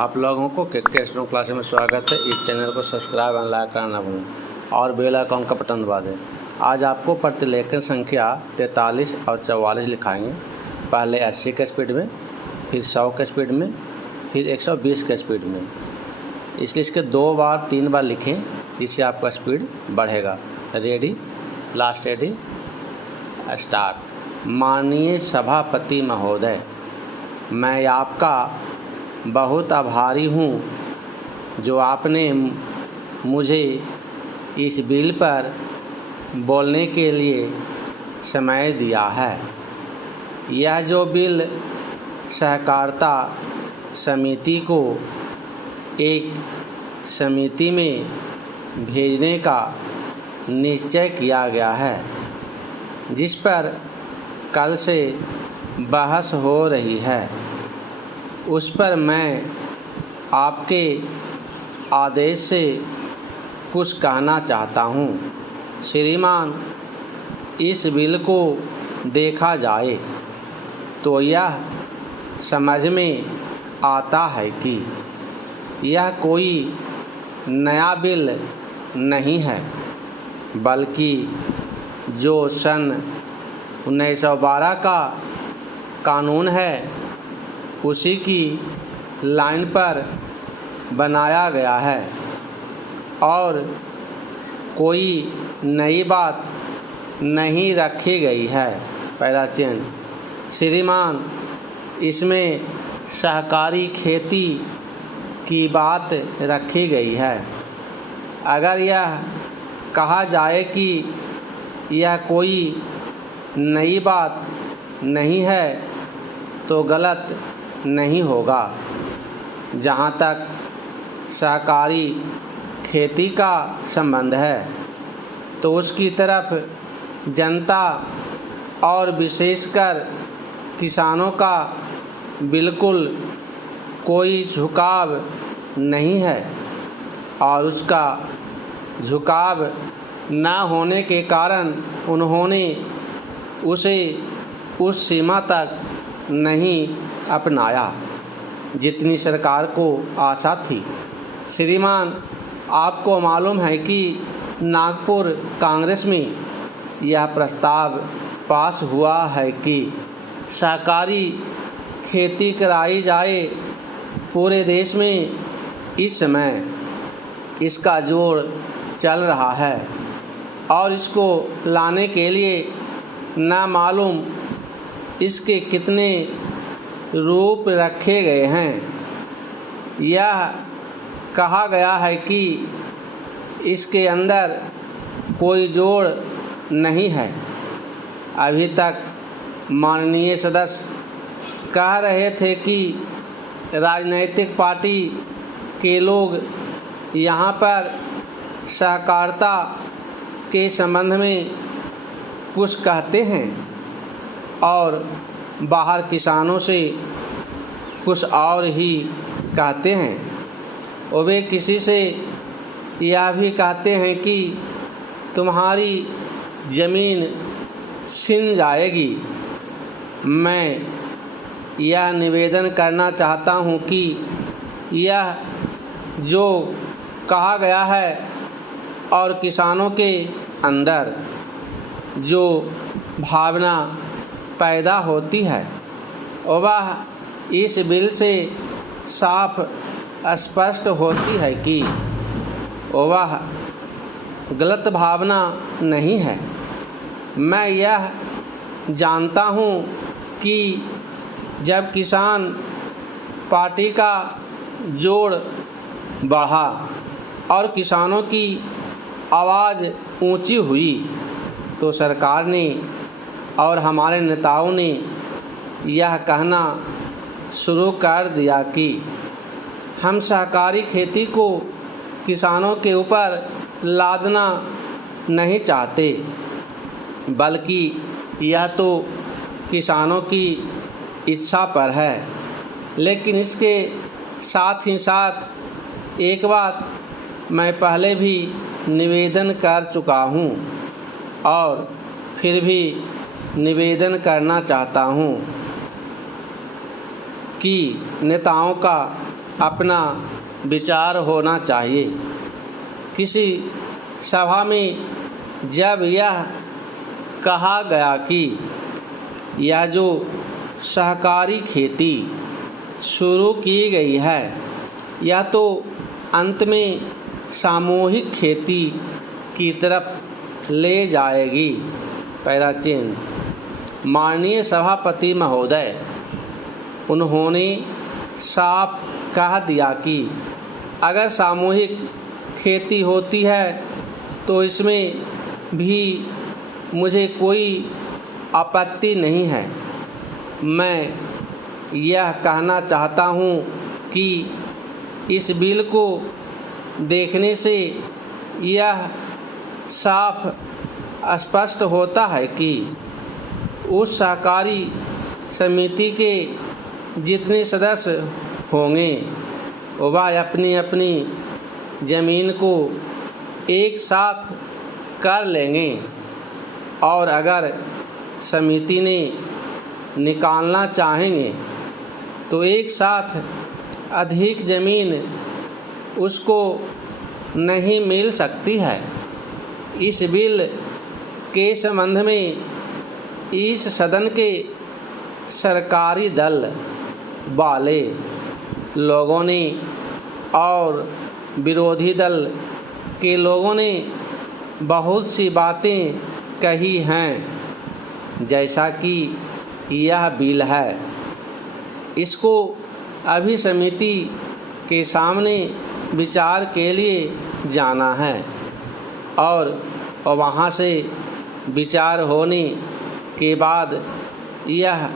आप लोगों को के स्टूडेंट क्लास में स्वागत है। इस चैनल को सब्सक्राइब एंड लाइक करना ना भूलें और बेल आइकन का बटन दबा दें। आज आपको प्रतिलेखन संख्या 43 और 44 लिखाएंगे। पहले 80 के स्पीड में, फिर 100 के स्पीड में, फिर 120 के स्पीड में। इसलिए इसके 2 बार 3 बार लिखें, इससे आपका स्पीड बढ़ेगा। Ready, last ready, start. माननीय सभापति महोदय, मैं आपका बहुत आभारी हूँ जो आपने मुझे इस बिल पर बोलने के लिए समय दिया है। यह जो बिल सहकारिता समिति को एक समिति में भेजने का निश्चय किया गया है, जिस पर कल से बहस हो रही है, उस पर मैं आपके आदेश से कुछ कहना चाहता हूँ। श्रीमान, इस बिल को देखा जाए तो यह समझ में आता है कि यह कोई नया बिल नहीं है, बल्कि जो सन 1912 का कानून है उसी की लाइन पर बनाया गया है और कोई नई बात नहीं रखी गई है। पहला चेंज, श्रीमान, इसमें सहकारी खेती की बात रखी गई है। अगर यह कहा जाए कि यह कोई नई बात नहीं है तो गलत नहीं होगा। जहाँ तक सहकारी खेती का संबंध है तो उसकी तरफ जनता और विशेषकर किसानों का बिल्कुल कोई झुकाव नहीं है और उसका झुकाव न होने के कारण उन्होंने उसे उस सीमा तक नहीं अपनाया जितनी सरकार को आशा थी। श्रीमान, आपको मालूम है कि नागपुर कांग्रेस में यह प्रस्ताव पास हुआ है कि सहकारी खेती कराई जाए। पूरे देश में इस समय इसका जोर चल रहा है और इसको लाने के लिए ना मालूम इसके कितने रूप रखे गए हैं। यह कहा गया है कि इसके अंदर कोई जोड़ नहीं है। अभी तक माननीय सदस्य कह रहे थे कि राजनीतिक पार्टी के लोग यहाँ पर सहकारिता के संबंध में कुछ कहते हैं और बाहर किसानों से कुछ और ही कहते हैं। और वे किसी से यह भी कहते हैं कि तुम्हारी ज़मीन छिन जाएगी। मैं यह निवेदन करना चाहता हूँ कि यह जो कहा गया है और किसानों के अंदर जो भावना पैदा होती है वह इस बिल से साफ स्पष्ट होती है कि वह गलत भावना नहीं है। मैं यह जानता हूँ कि जब किसान पार्टी का जोड़ बढ़ा और किसानों की आवाज़ ऊंची हुई तो सरकार ने और हमारे नेताओं ने यह कहना शुरू कर दिया कि हम सहकारी खेती को किसानों के ऊपर लादना नहीं चाहते, बल्कि यह तो किसानों की इच्छा पर है। लेकिन इसके साथ ही साथ एक बात मैं पहले भी निवेदन कर चुका हूँ और फिर भी निवेदन करना चाहता हूँ कि नेताओं का अपना विचार होना चाहिए। किसी सभा में जब यह कहा गया कि यह जो सहकारी खेती शुरू की गई है यह तो अंत में सामूहिक खेती की तरफ ले जाएगी। पैराचीन माननीय सभापति महोदय, उन्होंने साफ कह दिया कि अगर सामूहिक खेती होती है तो इसमें भी मुझे कोई आपत्ति नहीं है। मैं यह कहना चाहता हूँ कि इस बिल को देखने से यह साफ स्पष्ट होता है कि उस सहकारी समिति के जितने सदस्य होंगे वह अपनी अपनी ज़मीन को एक साथ कर लेंगे और अगर समिति ने निकालना चाहेंगे तो एक साथ अधिक ज़मीन उसको नहीं मिल सकती है। इस बिल के संबंध में इस सदन के सरकारी दल वाले लोगों ने और विरोधी दल के लोगों ने बहुत सी बातें कही हैं। जैसा कि यह बिल है, इसको अभी समिति के सामने विचार के लिए जाना है और वहाँ से विचार होने के बाद यह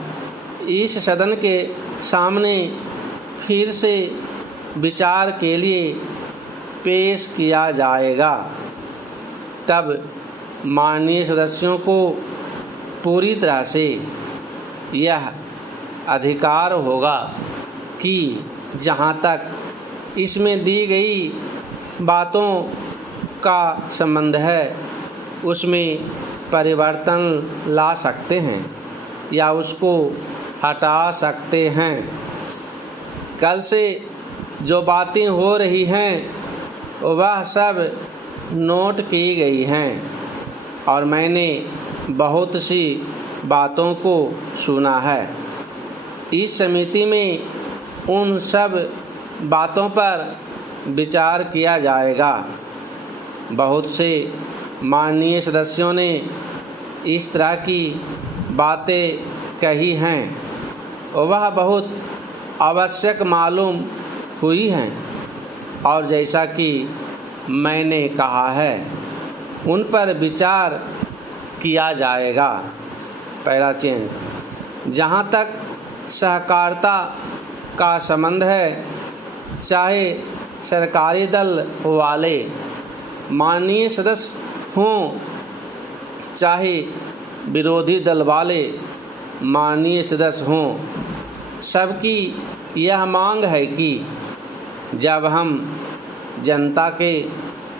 इस सदन के सामने फिर से विचार के लिए पेश किया जाएगा। तब माननीय सदस्यों को पूरी तरह से यह अधिकार होगा कि जहाँ तक इसमें दी गई बातों का संबंध है उसमें परिवर्तन ला सकते हैं या उसको हटा सकते हैं। कल से जो बातें हो रही हैं वह सब नोट की गई हैं और मैंने बहुत सी बातों को सुना है। इस समिति में उन सब बातों पर विचार किया जाएगा। बहुत से माननीय सदस्यों ने इस तरह की बातें कही हैं वह बहुत आवश्यक मालूम हुई हैं और जैसा कि मैंने कहा है उन पर विचार किया जाएगा। पैराचीन जहाँ तक सहकारिता का संबंध है, चाहे सरकारी दल वाले माननीय सदस्य हों चाहे विरोधी दल वाले माननीय सदस्य हों, सबकी यह मांग है कि जब हम जनता के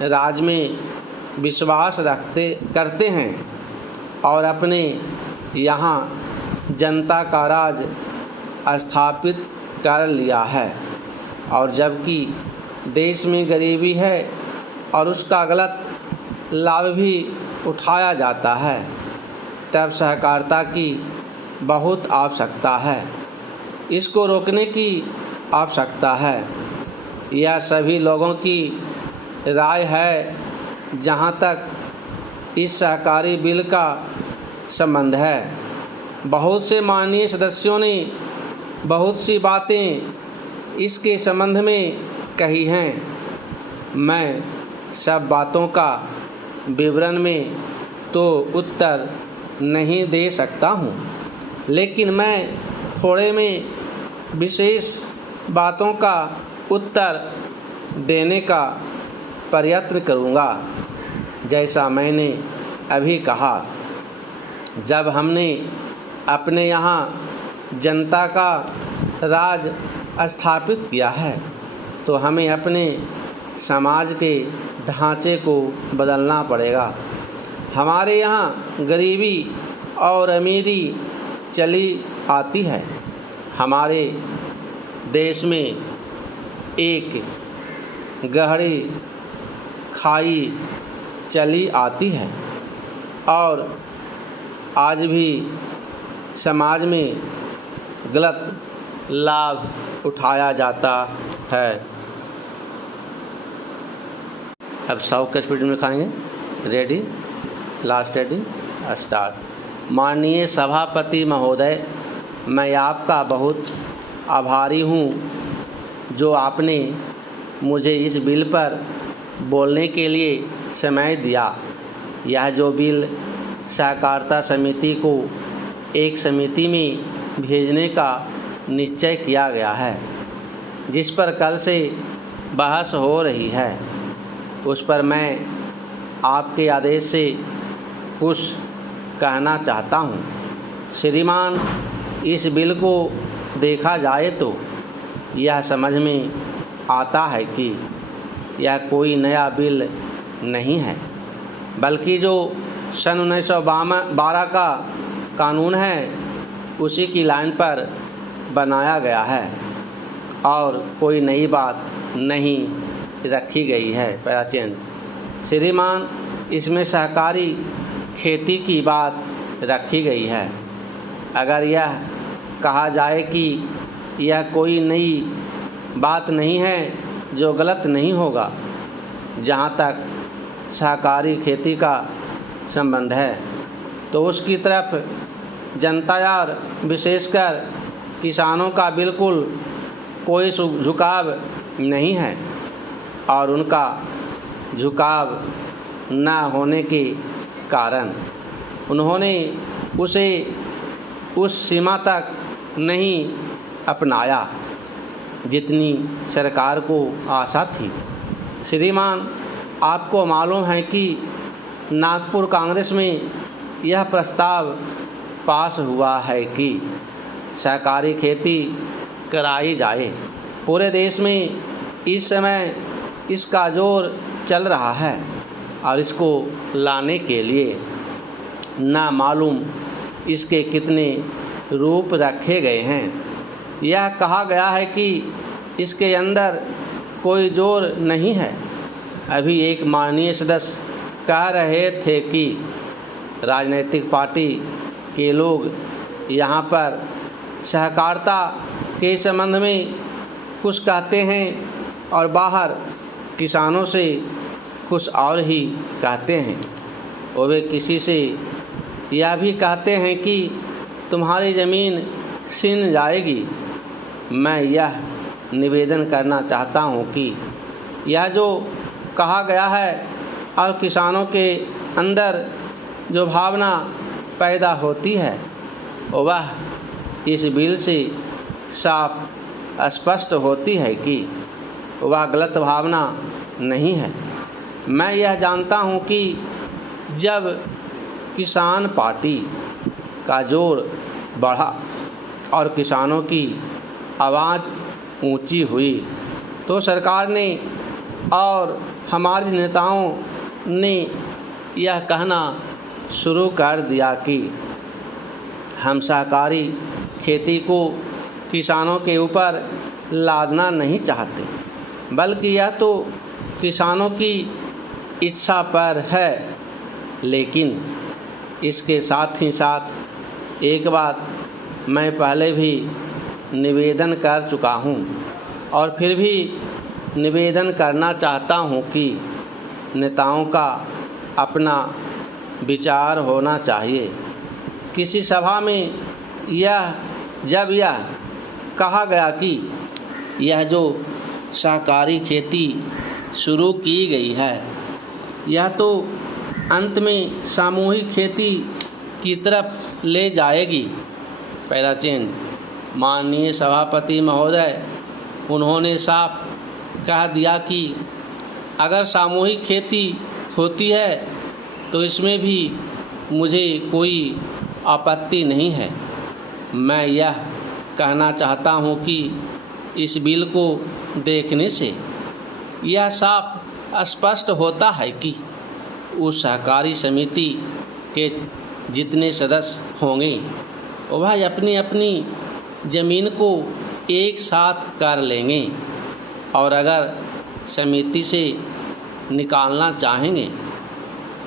राज में विश्वास करते हैं और अपने यहाँ जनता का राज स्थापित कर लिया है और जबकि देश में गरीबी है और उसका गलत लाभ भी उठाया जाता है, तब सहकारिता की बहुत आवश्यकता है। इसको रोकने की आवश्यकता है। यह सभी लोगों की राय है जहाँ तक इस सहकारी बिल का संबंध है। बहुत से माननीय सदस्यों ने बहुत सी बातें इसके संबंध में कही हैं। मैं सब बातों का विवरण में तो उत्तर नहीं दे सकता हूँ, लेकिन मैं थोड़े में विशेष बातों का उत्तर देने का प्रयत्न करूँगा। जैसा मैंने अभी कहा, जब हमने अपने यहाँ जनता का राज स्थापित किया है तो हमें अपने समाज के ढांचे को बदलना पड़ेगा। हमारे यहाँ गरीबी और अमीरी चली आती है। हमारे देश में एक गहरी खाई चली आती है और आज भी समाज में गलत लाभ उठाया जाता है। अब 100 के स्पीड में लिखाएंगे। Ready, last ready, start. माननीय सभापति महोदय, मैं आपका बहुत आभारी हूँ जो आपने मुझे इस बिल पर बोलने के लिए समय दिया। यह जो बिल सहकारिता समिति को एक समिति में भेजने का निश्चय किया गया है, जिस पर कल से बहस हो रही है, उस पर मैं आपके आदेश से कुछ कहना चाहता हूँ। श्रीमान, इस बिल को देखा जाए तो यह समझ में आता है कि यह कोई नया बिल नहीं है, बल्कि जो सन 1912 का कानून है उसी की लाइन पर बनाया गया है और कोई नई बात नहीं रखी गई है। प्राचीन श्रीमान, इसमें सहकारी खेती की बात रखी गई है। अगर यह कहा जाए कि यह कोई नई बात नहीं है जो गलत नहीं होगा। जहाँ तक सहकारी खेती का संबंध है तो उसकी तरफ जनता और विशेषकर किसानों का बिल्कुल कोई झुकाव नहीं है और उनका झुकाव न होने के कारण उन्होंने उसे उस सीमा तक नहीं अपनाया जितनी सरकार को आशा थी। श्रीमान, आपको मालूम है कि नागपुर कांग्रेस में यह प्रस्ताव पास हुआ है कि सहकारी खेती कराई जाए। पूरे देश में इस समय इसका जोर चल रहा है और इसको लाने के लिए ना मालूम इसके कितने रूप रखे गए हैं। यह कहा गया है कि इसके अंदर कोई जोर नहीं है। अभी एक माननीय सदस्य कह रहे थे कि राजनीतिक पार्टी के लोग यहाँ पर सहकारिता के संबंध में कुछ कहते हैं और बाहर किसानों से कुछ और ही कहते हैं। और वे किसी से यह भी कहते हैं कि तुम्हारी ज़मीन छिन जाएगी। मैं यह निवेदन करना चाहता हूँ कि यह जो कहा गया है और किसानों के अंदर जो भावना पैदा होती है वह इस बिल से साफ स्पष्ट होती है कि वह गलत भावना नहीं है। मैं यह जानता हूँ कि जब किसान पार्टी का जोर बढ़ा और किसानों की आवाज़ ऊंची हुई तो सरकार ने और हमारे नेताओं ने यह कहना शुरू कर दिया कि हम सहकारी खेती को किसानों के ऊपर लादना नहीं चाहते, बल्कि यह तो किसानों की इच्छा पर है। लेकिन इसके साथ ही साथ एक बात मैं पहले भी निवेदन कर चुका हूँ और फिर भी निवेदन करना चाहता हूँ कि नेताओं का अपना विचार होना चाहिए। किसी सभा में जब यह कहा गया कि यह जो सहकारी खेती शुरू की गई है यह तो अंत में सामूहिक खेती की तरफ ले जाएगी। पहला चिन्ह माननीय सभापति महोदय, उन्होंने साफ कह दिया कि अगर सामूहिक खेती होती है तो इसमें भी मुझे कोई आपत्ति नहीं है। मैं यह कहना चाहता हूँ कि इस बिल को देखने से यह साफ स्पष्ट होता है कि उस सहकारी समिति के जितने सदस्य होंगे वह अपनी अपनी ज़मीन को एक साथ कर लेंगे। और अगर समिति से निकालना चाहेंगे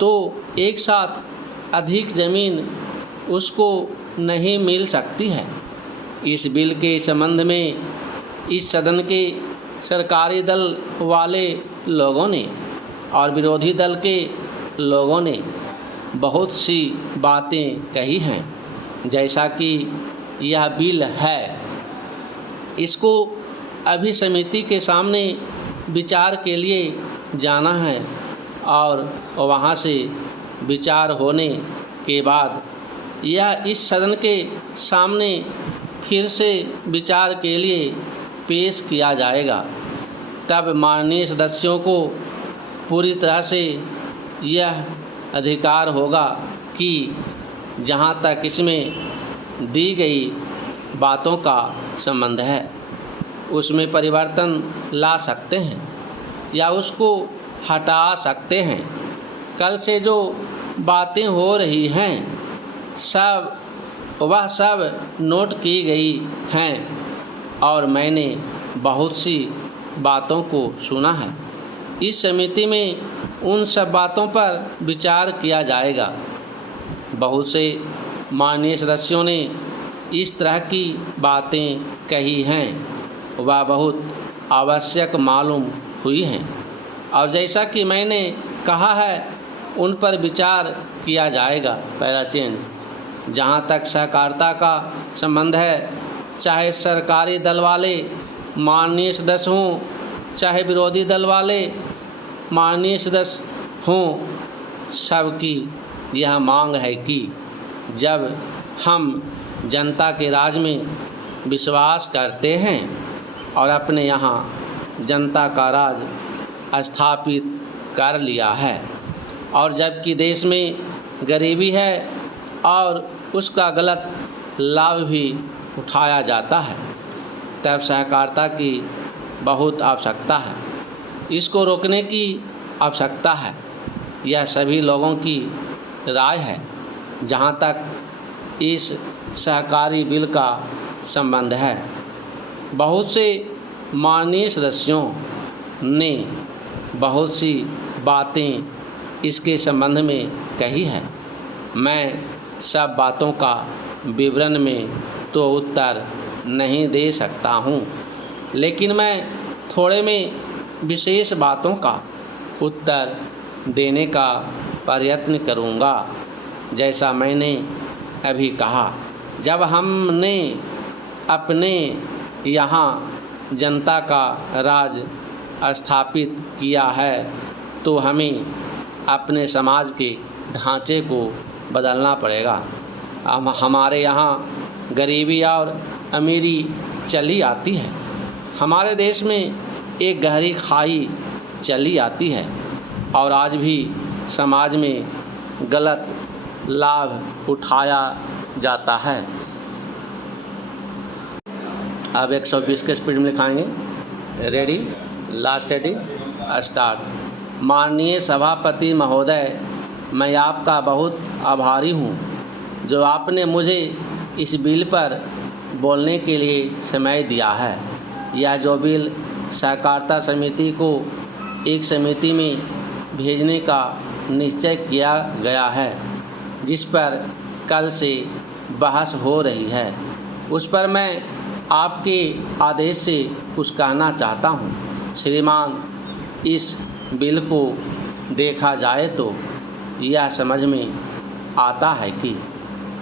तो एक साथ अधिक ज़मीन उसको नहीं मिल सकती है। इस बिल के संबंध में इस सदन के सरकारी दल वाले लोगों ने और विरोधी दल के लोगों ने बहुत सी बातें कही हैं। जैसा कि यह बिल है, इसको अभी समिति के सामने विचार के लिए जाना है और वहाँ से विचार होने के बाद यह इस सदन के सामने फिर से विचार के लिए पेश किया जाएगा। तब माननीय सदस्यों को पूरी तरह से यह अधिकार होगा कि जहाँ तक इसमें दी गई बातों का संबंध है उसमें परिवर्तन ला सकते हैं या उसको हटा सकते हैं। कल से जो बातें हो रही हैं वह सब नोट की गई हैं और मैंने बहुत सी बातों को सुना है। इस समिति में उन सब बातों पर विचार किया जाएगा। बहुत से माननीय सदस्यों ने इस तरह की बातें कही हैं, वह बहुत आवश्यक मालूम हुई हैं और जैसा कि मैंने कहा है उन पर विचार किया जाएगा। पहला चेंज, जहाँ तक सहकारिता का संबंध है, चाहे सरकारी दल वाले माननीय सदस्य हों चाहे विरोधी दल वाले माननीय सदस्य हों, सबकी यह मांग है कि जब हम जनता के राज में विश्वास करते हैं और अपने यहाँ जनता का राज स्थापित कर लिया है और जबकि देश में गरीबी है और उसका गलत लाभ भी उठाया जाता है, तब सहकारिता की बहुत आवश्यकता है। इसको रोकने की आवश्यकता है। यह सभी लोगों की राय है। जहाँ तक इस सहकारी बिल का संबंध है, बहुत से माननीय सदस्यों ने बहुत सी बातें इसके संबंध में कही है। मैं सब बातों का विवरण में तो उत्तर नहीं दे सकता हूँ, लेकिन मैं थोड़े में विशेष बातों का उत्तर देने का प्रयत्न करूँगा। जैसा मैंने अभी कहा, जब हमने अपने यहाँ जनता का राज स्थापित किया है तो हमें अपने समाज के ढांचे को बदलना पड़ेगा। हमारे यहाँ गरीबी और अमीरी चली आती है। हमारे देश में एक गहरी खाई चली आती है और आज भी समाज में गलत लाभ उठाया जाता है। अब 120 के स्पीड में लिखाएंगे। Ready, last ready, start. माननीय सभापति महोदय, मैं आपका बहुत आभारी हूँ जो आपने मुझे इस बिल पर बोलने के लिए समय दिया है। यह जो बिल सहकारिता समिति को एक समिति में भेजने का निश्चय किया गया है, जिस पर कल से बहस हो रही है, उस पर मैं आपके आदेश से कुछ कहना चाहता हूँ। श्रीमान, इस बिल को देखा जाए तो यह समझ में आता है कि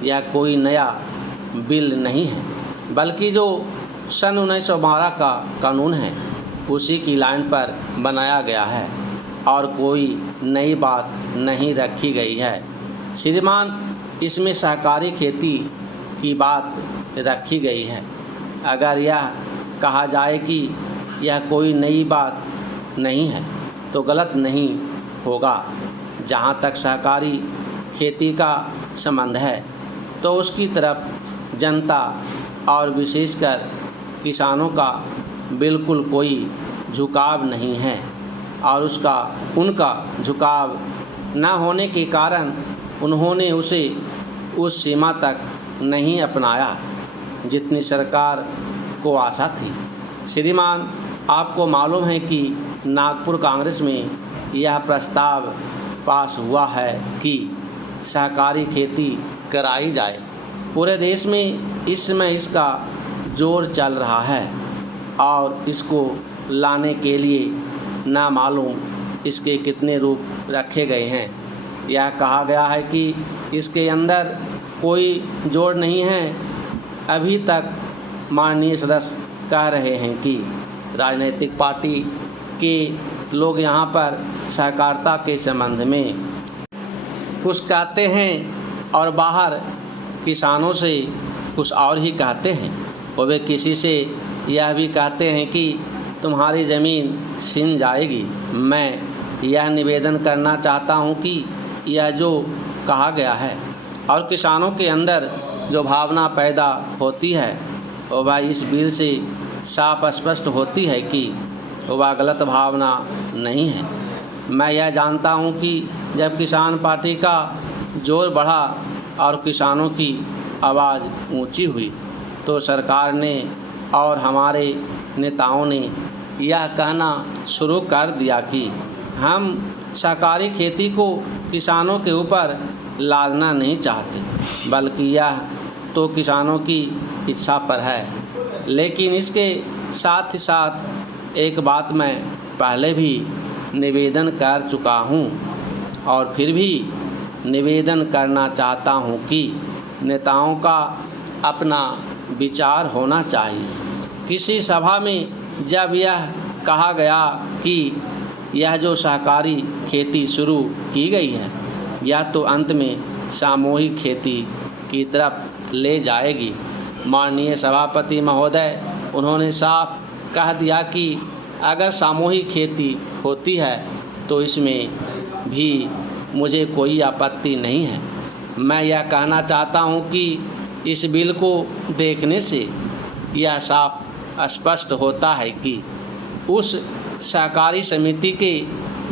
यह कोई नया बिल नहीं है, बल्कि जो सन 1912 का कानून है उसी की लाइन पर बनाया गया है और कोई नई बात नहीं रखी गई है। श्रीमान, इसमें सहकारी खेती की बात रखी गई है। अगर यह कहा जाए कि यह कोई नई बात नहीं है तो गलत नहीं होगा। जहाँ तक सहकारी खेती का संबंध है तो उसकी तरफ जनता और विशेषकर किसानों का बिल्कुल कोई झुकाव नहीं है और उनका झुकाव न होने के कारण उन्होंने उसे उस सीमा तक नहीं अपनाया जितनी सरकार को आशा थी। श्रीमान, आपको मालूम है कि नागपुर कांग्रेस में यह प्रस्ताव पास हुआ है कि सहकारी खेती कराई जाए। पूरे देश में इस समय इसका जोर चल रहा है और इसको लाने के लिए ना मालूम इसके कितने रूप रखे गए हैं। यह कहा गया है कि इसके अंदर कोई जोड़ नहीं है। अभी तक माननीय सदस्य कह रहे हैं कि राजनीतिक पार्टी के लोग यहाँ पर सहकारिता के संबंध में कुछ कहते हैं और बाहर किसानों से कुछ और ही कहते हैं, और वे किसी से यह भी कहते हैं कि तुम्हारी ज़मीन छिन जाएगी। मैं यह निवेदन करना चाहता हूं कि यह जो कहा गया है और किसानों के अंदर जो भावना पैदा होती है वह इस बिल से साफ स्पष्ट होती है कि वह गलत भावना नहीं है। मैं यह जानता हूं कि जब किसान पार्टी का जोर बढ़ा और किसानों की आवाज़ ऊंची हुई तो सरकार ने और हमारे नेताओं ने यह कहना शुरू कर दिया कि हम सहकारी खेती को किसानों के ऊपर लादना नहीं चाहते, बल्कि यह तो किसानों की इच्छा पर है। लेकिन इसके साथ ही साथ एक बात मैं पहले भी निवेदन कर चुका हूं और फिर भी निवेदन करना चाहता हूं कि नेताओं का अपना विचार होना चाहिए। किसी सभा में जब यह कहा गया कि यह जो सहकारी खेती शुरू की गई है यह तो अंत में सामूहिक खेती की तरफ ले जाएगी। माननीय सभापति महोदय उन्होंने साफ कह दिया कि अगर सामूहिक खेती होती है तो इसमें भी मुझे कोई आपत्ति नहीं है। मैं यह कहना चाहता हूं कि इस बिल को देखने से यह साफ स्पष्ट होता है कि उस सहकारी समिति के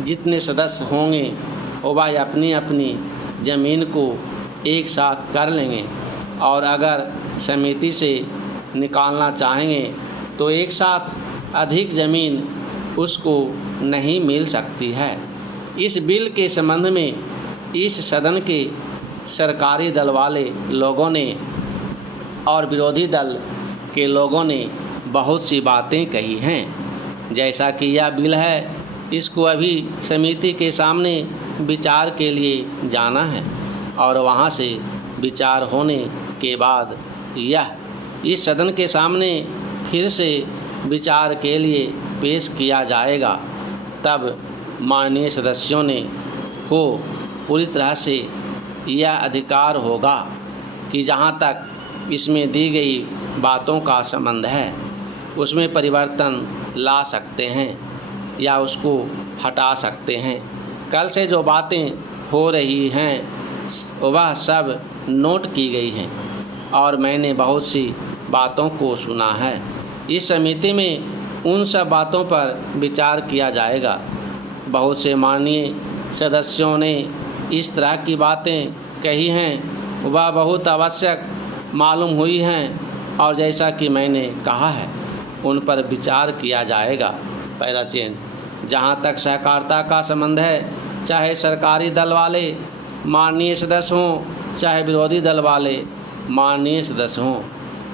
जितने सदस्य होंगे वह अपनी अपनी ज़मीन को एक साथ कर लेंगे और अगर समिति से निकालना चाहेंगे तो एक साथ अधिक ज़मीन उसको नहीं मिल सकती है। इस बिल के संबंध में इस सदन के सरकारी दल वाले लोगों ने और विरोधी दल के लोगों ने बहुत सी बातें कही हैं। जैसा कि यह बिल है इसको अभी समिति के सामने विचार के लिए जाना है और वहां से विचार होने के बाद यह इस सदन के सामने फिर से विचार के लिए पेश किया जाएगा। तब माननीय सदस्यों ने को पूरी तरह से यह अधिकार होगा कि जहां तक इसमें दी गई बातों का संबंध है उसमें परिवर्तन ला सकते हैं या उसको हटा सकते हैं। कल से जो बातें हो रही हैं वह सब नोट की गई हैं और मैंने बहुत सी बातों को सुना है। इस समिति में उन सब बातों पर विचार किया जाएगा। बहुत से माननीय सदस्यों ने इस तरह की बातें कही हैं वह बहुत आवश्यक मालूम हुई हैं और जैसा कि मैंने कहा है उन पर विचार किया जाएगा। पहला चेंज जहाँ तक सहकारिता का संबंध है, चाहे सरकारी दल वाले माननीय सदस्य हों चाहे विरोधी दल वाले माननीय सदस्य हों,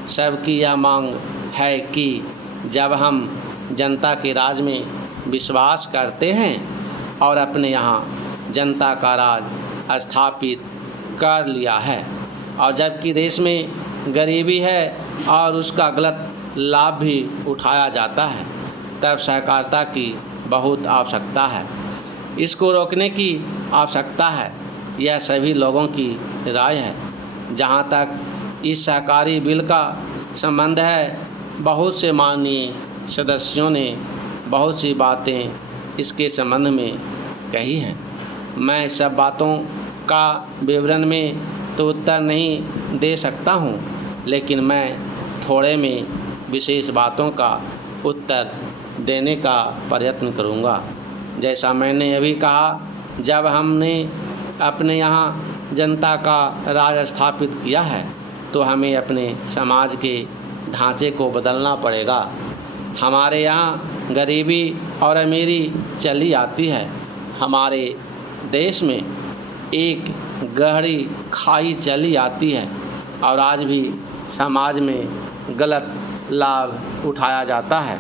सबकी यह मांग है कि जब हम जनता के राज में विश्वास करते हैं और अपने यहाँ जनता का राज स्थापित कर लिया है और जबकि देश में गरीबी है और उसका गलत लाभ भी उठाया जाता है, तब सहकारिता की बहुत आवश्यकता है। इसको रोकने की आवश्यकता है, यह सभी लोगों की राय है। जहाँ तक इस सहकारी बिल का संबंध है, बहुत से माननीय सदस्यों ने बहुत सी बातें इसके संबंध में कही हैं। मैं सब बातों का विवरण में तो उत्तर नहीं दे सकता हूँ, लेकिन मैं थोड़े में विशेष बातों का उत्तर देने का प्रयत्न करूँगा। जैसा मैंने अभी कहा, जब हमने अपने यहाँ जनता का राज स्थापित किया है तो हमें अपने समाज के ढांचे को बदलना पड़ेगा। हमारे यहाँ गरीबी और अमीरी चली आती है। हमारे देश में एक गहरी खाई चली आती है और आज भी समाज में गलत लाभ उठाया जाता है।